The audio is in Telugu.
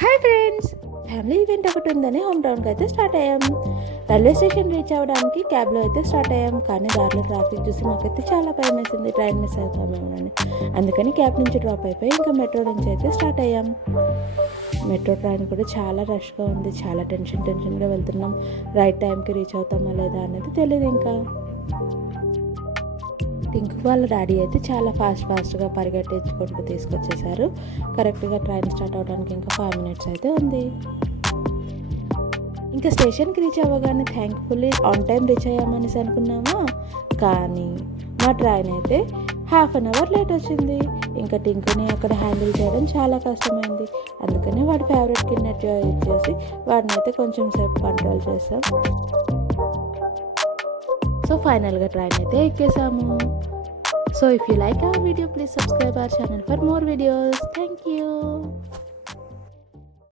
హాయ్ ఫ్రెండ్స్, ఫ్యామిలీ ఈవెంట్ ఒకటి ఉందని హోమ్ టౌన్కి అయితే స్టార్ట్ అయ్యాం. రైల్వే స్టేషన్ రీచ్ అవ్వడానికి క్యాబ్లో అయితే స్టార్ట్ అయ్యాం. కానీ దారిలో ట్రాఫిక్ చూసి మాకైతే చాలా భయం వేసింది, ట్రైన్ మిస్ అవుతామేమోనని. అందుకని క్యాబ్ నుంచి డ్రాప్ అయిపోయి ఇంకా మెట్రో నుంచి అయితే స్టార్ట్ అయ్యాం. మెట్రో ట్రైన్ కూడా చాలా రష్గా ఉంది, చాలా టెన్షన్గా వెళ్తున్నాం. రైట్ టైంకి రీచ్ అవుతామా లేదా అనేది తెలియదు. ఇంకా టింకు వాళ్ళ డాడీ అయితే చాలా ఫాస్ట్గా పరిగెట్టించుకుంటూ తీసుకొచ్చేసారు. కరెక్ట్గా ట్రైన్ స్టార్ట్ అవడానికి ఇంకా 5 minutes అయితే ఉంది. ఇంకా స్టేషన్కి రీచ్ అవ్వగానే థ్యాంక్ఫుల్లీ ఆన్ టైం రీచ్ అయ్యామనేసి అనుకున్నామా, కానీ మా ట్రైన్ అయితే 1/2 hour లేట్ వచ్చింది. ఇంకా టింకుని అక్కడ హ్యాండిల్ చేయడం చాలా కష్టమైంది. అందుకని వాడి ఫేవరెట్ కిన్నెట్ ఇచ్చేసి వాడిని అయితే కొంచెం సేపు కంట్రోల్ చేసాం. సో ఫైనల్గా ట్రైన్ అయితే ఎక్కేసాము. So if you like our video, please subscribe our channel for more videos. Thank you.